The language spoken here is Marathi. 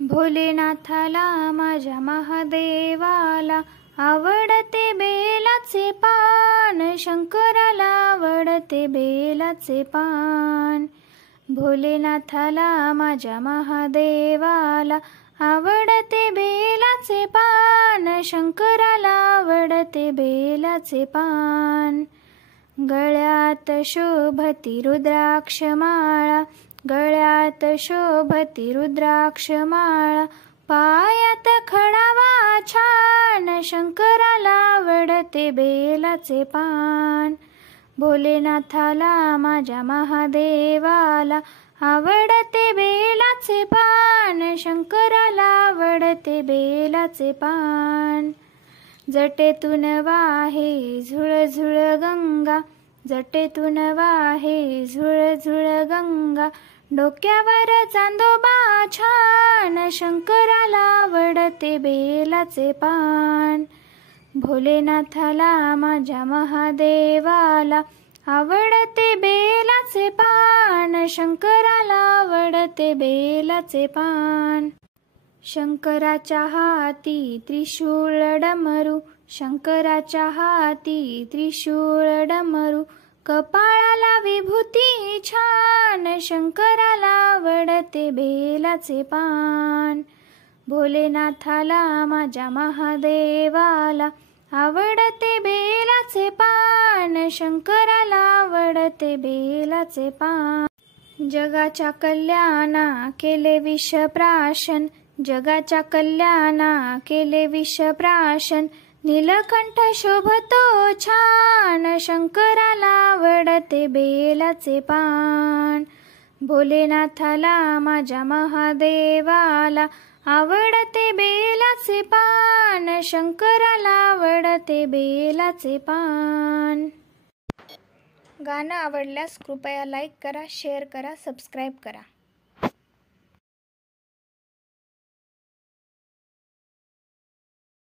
भोलेनाथाला माझ्या महादेवाला आवडते बेलाचे पान, शंकराला आवडते बेलाचे पान। भोलेनाथाला माझ्या महादेवाला आवडते बेलाचे पान, शंकराला आवडते बेलाचे पान। गळ्यात शोभती रुद्राक्ष माळा, गळ्यात शोभती रुद्राक्ष माळा, पायात खडावा छान, शंकराला आवडते बेलाचे पान। भोलेनाथाला माझ्या महादेवाला आवडते बेलाचे पान, शंकराला आवडते बेलाचे पान। जटेतून वाहे झुळझुळ गंगा, जटेतून वाहे झुळझुळ गंगा, डोक्यावर चांदोबा छान, शंकराला आवडते बेलाचे पान। भोलेनाथाला माझ्या महादेवाला आवडते बेलाचे पान, शंकराला आवडते बेलाचे पान। शंकराच्या हाती त्रिशूळ डमरू, शंकराच्या हाती त्रिशूळ डमरू, कपाळाला विभूती छान, शंकराला आवडते बेलाचे पान। भोलेनाथाला माझ्या महादेवाला आवडते बेलाचे पान, शंकराला आवडते बेलाचे पान। जगाच्या कल्याणा केले विषप्राशन, जगाच्या कल्याणा केले विषप्राशन, नीलकंठ शोभतो छान, शंकराला आवडते बेलाचे पान। भोलेनाथाला माझ्या महादेवाला आवडते बेलाचे पान, शंकराला आवडते बेलाचे पान। गाणं आवडल्यास कृपया लाईक करा, शेअर करा, सबस्क्राईब करा।